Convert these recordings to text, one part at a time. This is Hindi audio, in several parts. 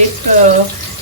1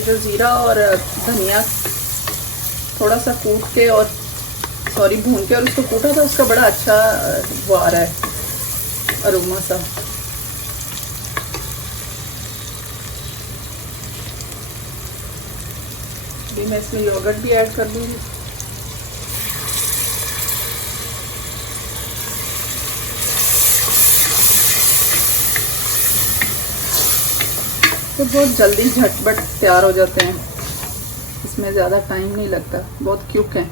ये जो ज़ीरा और धनिया थोड़ा सा कूट के और भून के और उसको कूटा था, उसका बड़ा अच्छा वो आ रहा है अरोमा सा। अभी मैं इसमें योगर्ट भी ऐड कर दूँगी। तो बहुत जल्दी झटपट तैयार हो जाते हैं, इसमें ज़्यादा टाइम नहीं लगता, बहुत क्विक है।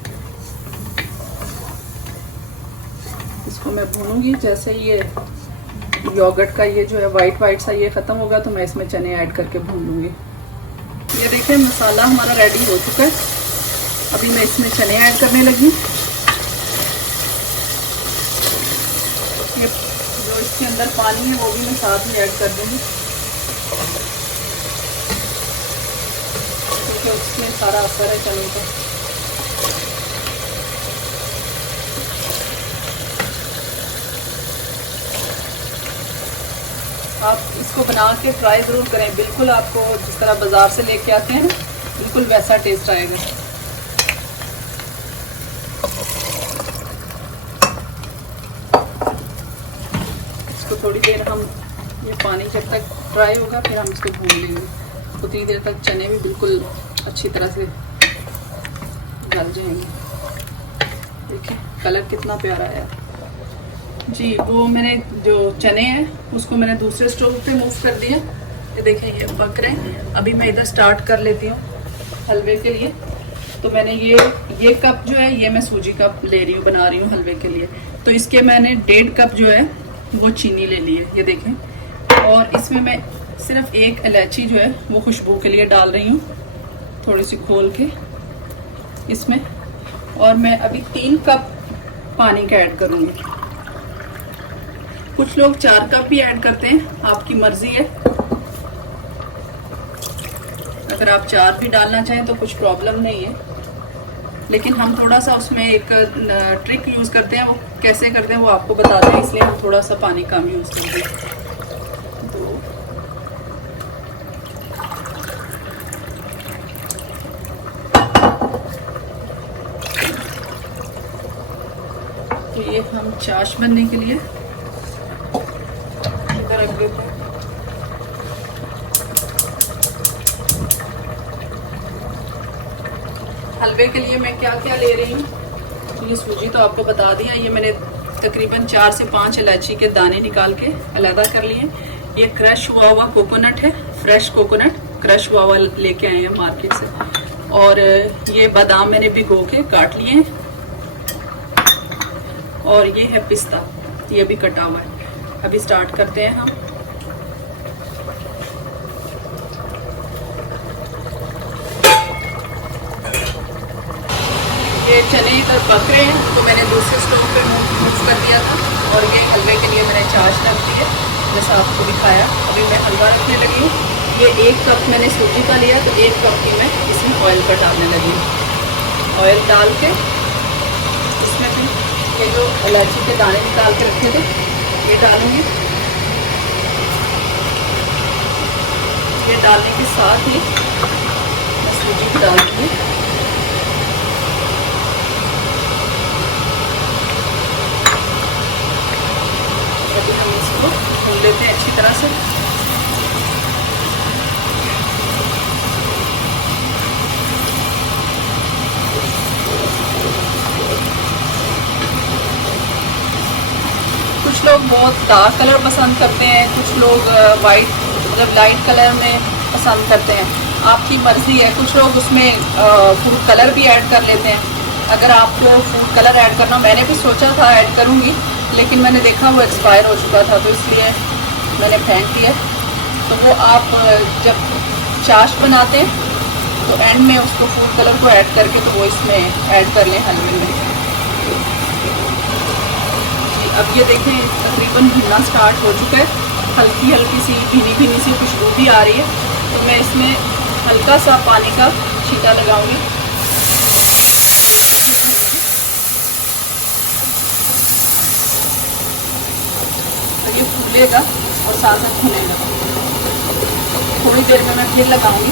इसको मैं भूनूंगी। जैसे ये योगर्ट का ये जो है वाइट सा ये ख़त्म होगा तो मैं इसमें चने ऐड करके भून लूँगी। ये देखिए मसाला हमारा रेडी हो चुका है। अभी मैं इसमें चने ऐड करने लगी। ये जो इसके अंदर पानी है वो भी मैं साथ में ऐड कर दूँगी, क्योंकि उसमें सारा असर है चने का। आप इसको बना के ट्राई ज़रूर करें, बिल्कुल आपको जिस तरह बाज़ार से लेके आते हैं बिल्कुल वैसा टेस्ट आएगा। इसको थोड़ी देर हम ये पानी जब तक ड्राई होगा फिर हम इसको भून लेंगे, उतनी देर तक चने भी बिल्कुल अच्छी तरह से गल जाएंगे। देखिए कलर कितना प्यारा है जी। वो मैंने जो चने हैं उसको मैंने दूसरे स्टोव पे मूव कर दिया। ये देखिए ये पक रहे हैं। अभी मैं इधर स्टार्ट कर लेती हूँ हलवे के लिए। तो मैंने ये कप जो है ये मैं सूजी कप ले रही हूँ, बना रही हूँ हलवे के लिए। तो इसके मैंने 1.5 कप जो है वो चीनी ले ली है, ये देखें। और इसमें मैं सिर्फ एक इलायची जो है वो खुशबू के लिए डाल रही हूँ, थोड़ी सी खोल के इसमें। और मैं अभी 3 कप पानी का ऐड करूँगी। कुछ लोग 4 कप भी ऐड करते हैं, आपकी मर्जी है। अगर आप 4 भी डालना चाहें तो कुछ प्रॉब्लम नहीं है, लेकिन हम थोड़ा सा उसमें एक ट्रिक यूज़ करते हैं। वो कैसे करते हैं वो आपको बताते हैं, इसलिए हम थोड़ा सा पानी कम यूज़ करते हैं। तो ये हम चाश बनने के लिए इधर रख देते हैं। हलवे के लिए मैं क्या क्या ले रही हूँ, तो ये सूजी तो आपको बता दिया। ये मैंने तकरीबन 4 से 5 इलायची के दाने निकाल के अलग कर लिए। ये क्रश हुआ कोकोनट है, फ्रेश कोकोनट क्रश हुआ लेके आए हैं मार्केट से। और ये बादाम मैंने भिगो के काट लिए हैं। और ये है पिस्ता, ये भी कटा हुआ है। अभी स्टार्ट करते हैं हम। ये चने इधर पक रहे हैं तो मैंने दूसरे स्टोव पे मूव कर दिया था। और ये हलवे के लिए मैंने चाश रख दी है, जैसा आपको दिखाया। अभी मैं हलवा रखने लगी हूँ। ये 1 कप मैंने सूजी का लिया, तो 1 कप की मैं इसमें ऑयल का डालने लगी हूँ। ऑयल डाल के इसमें फिर ये जो इलायची के दाने निकाल के रखे थे ये डालूंगी। ये डालने के साथ ही मैं सूजी भी डाल दूँगी। अभी हम इसको भून लेते हैं अच्छी तरह से। कुछ लोग बहुत डार्क कलर पसंद करते हैं, कुछ लोग वाइट मतलब लाइट कलर में पसंद करते हैं, आपकी मर्ज़ी है। कुछ लोग उसमें फूड कलर भी ऐड कर लेते हैं। अगर आपको फूड कलर ऐड करना, मैंने भी सोचा था ऐड करूँगी, लेकिन मैंने देखा वो एक्सपायर हो चुका था, तो इसलिए मैंने फेंक दिया। तो वो आप जब चाश बनाते हैं तो एंड में उसको फूड कलर को ऐड करके तो वो इसमें ऐड कर लें हलवे में। अब ये देखें तकरीबन भुनना स्टार्ट हो चुका है। हल्की हल्की सी भीनी सी खुशबू भी आ रही है। तो मैं इसमें हल्का सा पानी का छींटा लगाऊंगी। और ये फूलेगा और साथ साथ भुनेगा। थोड़ी देर में मैं फिर लगाऊंगी।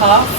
½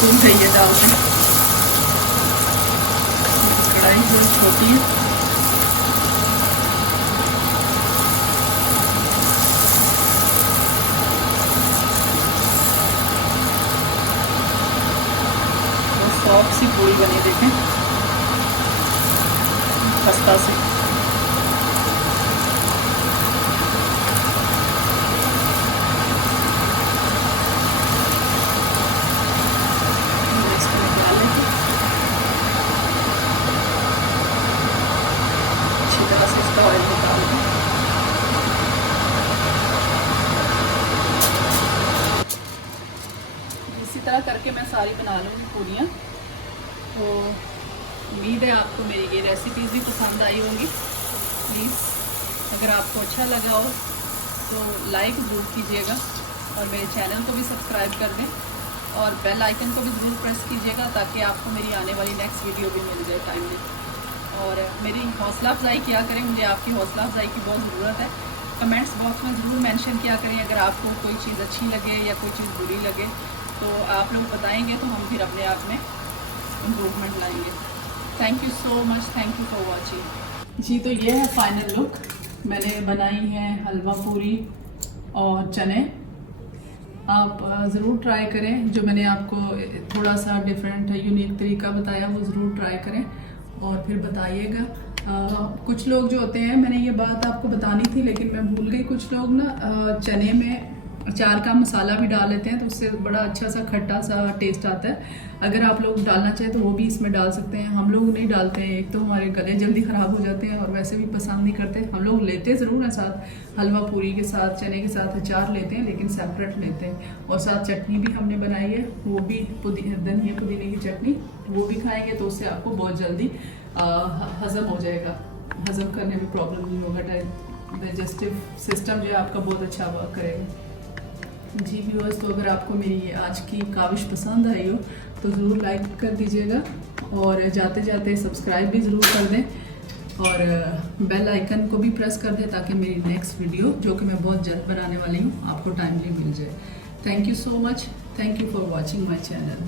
फूल है ये डालते हैं। कढ़ाई थोड़ी छोटी है, सॉफ्ट सी पूरी बनी देखें, खस्ता से। इसको निकाल लेंगे, अच्छी तरह से इसका ऑयल निकाल दें। इसी तरह करके मैं सारी बना लूँगी पूरियाँ। तो उम्मीद है आपको मेरी ये रेसिपीज़ भी पसंद आई होंगी। प्लीज़ अगर आपको अच्छा लगा हो तो लाइक ज़रूर कीजिएगा और मेरे चैनल को भी सब्सक्राइब कर दें और बेल आइकन को भी ज़रूर प्रेस कीजिएगा ताकि आपको मेरी आने वाली नेक्स्ट वीडियो भी मिल जाए टाइमली। और मेरी हौसला अफजाई किया करें, मुझे आपकी हौसला अफजाई की बहुत ज़रूरत है। कमेंट्स बॉक्स में ज़रूर मेंशन किया करें अगर आपको कोई चीज़ अच्छी लगे या कोई चीज़ बुरी लगे, तो आप लोग बताएंगे तो हम फिर अपने आप में इम्प्रूवमेंट लाएंगे। Thank you so much, thank you for watching. जी तो ये है फाइनल लुक। मैंने बनाई है हलवा पूरी और चने। आप ज़रूर ट्राई करें, जो मैंने आपको थोड़ा सा डिफरेंट यूनिक तरीका बताया वो ज़रूर ट्राई करें और फिर बताइएगा। कुछ लोग जो होते हैं, मैंने ये बात आपको बतानी थी लेकिन मैं भूल गई, कुछ लोग ना चने में अचार का मसाला भी डाल लेते हैं तो उससे बड़ा अच्छा सा खट्टा सा टेस्ट आता है। अगर आप लोग डालना चाहें तो वो भी इसमें डाल सकते हैं। हम लोग नहीं डालते हैं, एक तो हमारे गले जल्दी ख़राब हो जाते हैं और वैसे भी पसंद नहीं करते। हम लोग लेते ज़रूर हैं साथ, हलवा पूरी के साथ चने के साथ अचार लेते हैं लेकिन सेपरेट लेते हैं। और साथ चटनी भी हमने बनाई है, वो भी धनिया पुदीने की चटनी, वो भी खाएंगे तो उससे आपको बहुत जल्दी हज़म हो जाएगा, हज़म करने में प्रॉब्लम नहीं होगा। डाइजेस्टिव सिस्टम जो है आपका बहुत अच्छा वर्क करेगा। जी व्यूअर्स, तो अगर आपको मेरी आज की काविश पसंद आई हो तो ज़रूर लाइक कर दीजिएगा और जाते जाते सब्सक्राइब भी ज़रूर कर दें और बेल आइकन को भी प्रेस कर दें ताकि मेरी नेक्स्ट वीडियो जो कि मैं बहुत जल्द बनाने वाली हूँ आपको टाइमली मिल जाए। Thank you so much, thank you for watching my channel.